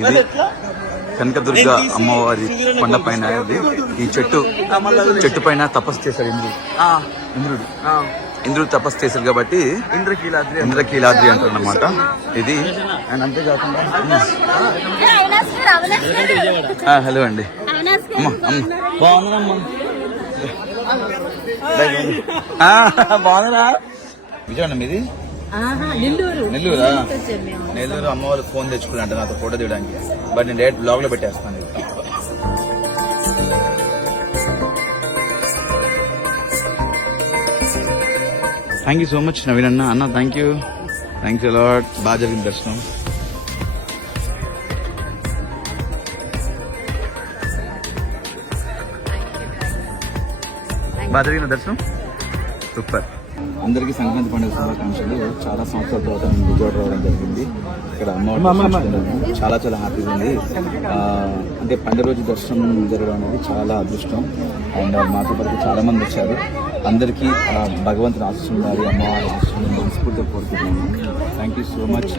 ఇది కనకదుర్గ అమ్మవారి కొండ పైన ఈ చెట్టు పైన తపస్సు చేశాడు ఇంద్రుడు తపస్సు చేశారు కాబట్టి ఇంద్రకీలాద్రి అంటారు అన్నమాట ఇది. అండ్ అంతేకాకుండా హలో అండి బాగున్నారా? విజయవాడ మీది? నెల్లూరు అమ్మవారు ఫోన్ తెచ్చుకున్నాంట నాతో ఫోటో తీయడానికి. బట్ నేను డైరెక్ట్ బ్లాగ్ లో పెట్టేస్తాను. Thank you so much Naveen అన్న థ్యాంక్ యూ అలాట్. బాగా జరిగింది దర్శనం. బాగా జరిగిన దర్శనం సూపర్. అందరికీ సంక్రాంతి పండుగ శుభాకాంక్షలు. చాలా సంవత్సరాల తర్వాత నేను విజయవాడ రావడం జరిగింది. ఇక్కడ అమ్మవారి చాలా హ్యాపీగా ఉంది. అంటే పండుగ రోజు దర్శనం జరగడం అనేది చాలా అదృష్టం. అండ్ మాతో పాటు చాలా మంది వచ్చారు. అందరికీ భగవంతుని ఆశీస్సులు ఉండాలి, అమ్మవారి ఆశీస్సులు మనస్ఫూర్తిగా కోరుకుంటున్నాను. Thank you so much.